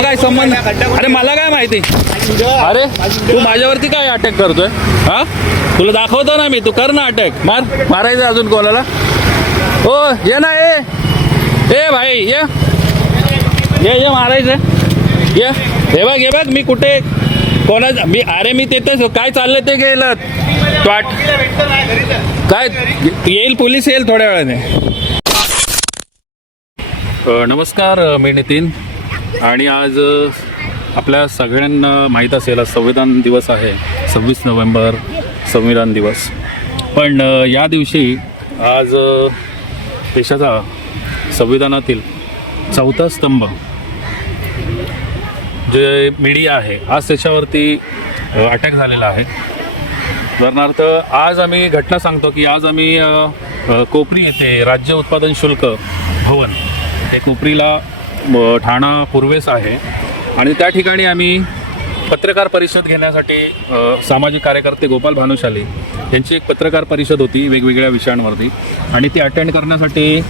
काय संबंध? अरे मला काय माहिती? अरे तू माझ्यावरती काय अटॅक करतोय? हा, तुला दाखवतो ना मी, तू कर ना अटॅक. मारायचं अजून कोणाला? हो ये ना, ए भाई ये मारायचं ये. हे बघ मी कुठे कोणा मी, अरे मी तेच काय चाललंय ते गेलं वाट काय येईल, पोलीस येईल थोड्या वेळाने. नमस्कार, मी नितीन आणि आज आपल्या सगळ्यांना माहीत असेल संविधान दिवस आहे. 26 नोव्हेंबर संविधान दिवस. पण या दिवशी आज देशाचा संविधानातील चौथा स्तंभ जे मीडिया आहे, आज त्याच्यावरती अटॅक झालेला आहे. उदाहरणार्थ आज आम्ही घटना सांगतो की आज आम्ही कोपरी येथे राज्य उत्पादन शुल्क भवन हे कोपरीला ठाणा पूर्वेस आहे आणि त्या ठिकाणी आम्ही पत्रकार परिषद घेण्यासाठी सामाजिक कार्यकर्ते गोपाल भानुशाली यांची एक पत्रकार परिषद होती वेगवेगळ्या विषयांवरती आणि ती अटेंड करण्यासाठी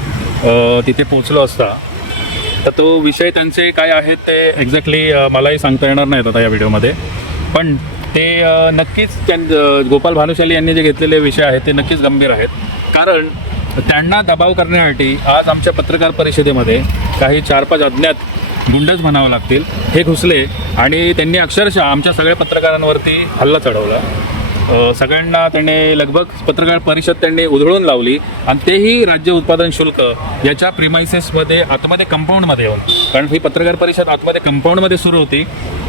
तिथे पोचलो असता तर तो विषय त्यांचे काय आहेत ते एक्झॅक्टली मलाही सांगता येणार नाहीत आता या व्हिडिओमध्ये. पण ते नक्कीच गोपाल भानुशाली यांनी जे घेतलेले विषय आहेत ते नक्कीच गंभीर आहेत. कारण त्यांना दबाव करण्यासाठी आज आमच्या पत्रकार परिषदेमध्ये काही 4-5 अज्ञात गुंडच म्हणावं लागतील हे घुसले आणि त्यांनी अक्षरशः आमच्या सगळ्या पत्रकारांवरती हल्ला चढवला. सगळ्यांना त्यांनी लगभग पत्रकार परिषद त्यांनी उधळून लावली आणि तेही राज्य उत्पादन शुल्क याच्या प्रिमायसेसमध्ये आतमध्ये कंपाऊंडमध्ये येऊन, कारण ही पत्रकार परिषद आतमध्ये कंपाऊंडमध्ये सुरू होती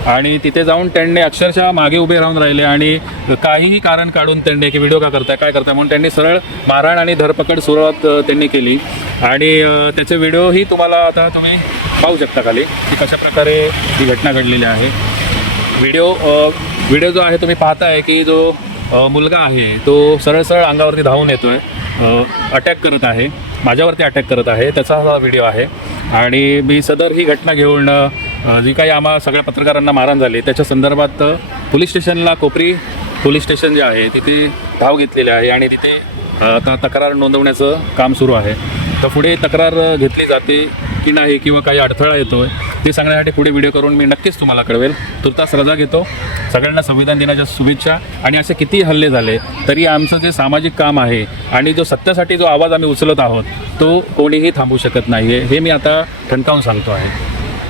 आणि तिथे जाऊन त्यांनी अक्षरशः मागे उभे राहून राहिले आणि काहीही कारण काढून त्यांनी की व्हिडिओ का करताय काय करताय म्हणून त्यांनी सरळ मारहाण आणि धरपकड सुरुवात त्यांनी केली आणि त्याचे व्हिडिओही तुम्हाला आता तुम्ही पाहू शकता खाली की कशा प्रकारे ही घटना घडलेली आहे. व्हिडिओ जो आहे तुम्ही पाहताय की जो मुलगा आहे तो सरळ अंगावरती धावून येतोय, अटॅक करत आहे, माझ्यावरती अटॅक करत आहे, त्याचा हा व्हिडिओ आहे. आणि मी सदर ही घटना घेऊन जी काही आम्हा सगळ्या पत्रकारांना मारहाण झाली त्याच्या संदर्भात पोलीस स्टेशनला, कोपरी पोलीस स्टेशन जे आहे तिथे धाव घेतलेली आहे आणि तिथे आता तक्रार नोंदवण्याचं काम सुरू आहे. तर पुढे तक्रार घेतली जाते की नाही किंवा काही अडथळा येतो ते सांगण्यासाठी पुढे व्हिडिओ करून मी नक्कीच तुम्हाला कळवेल. तुर्तास रजा घेतो. सगळ्यांना संविधान दिनाच्या शुभेच्छा. आणि असे किती हल्ले झाले तरी आमचं जे सामाजिक काम आहे आणि जो सत्यासाठी जो आवाज आम्ही उचलत आहोत तो कोणीही थांबवू शकत नाही आहे हे मी आता ठणकावून सांगतो आहे.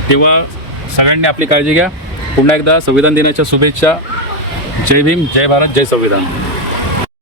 तेव्हा सगळ्यांनी आपली काळजी घ्या. पुन्हा एकदा संविधान दिनाच्या शुभेच्छा. जय भीम, जय भारत, जय संविधान.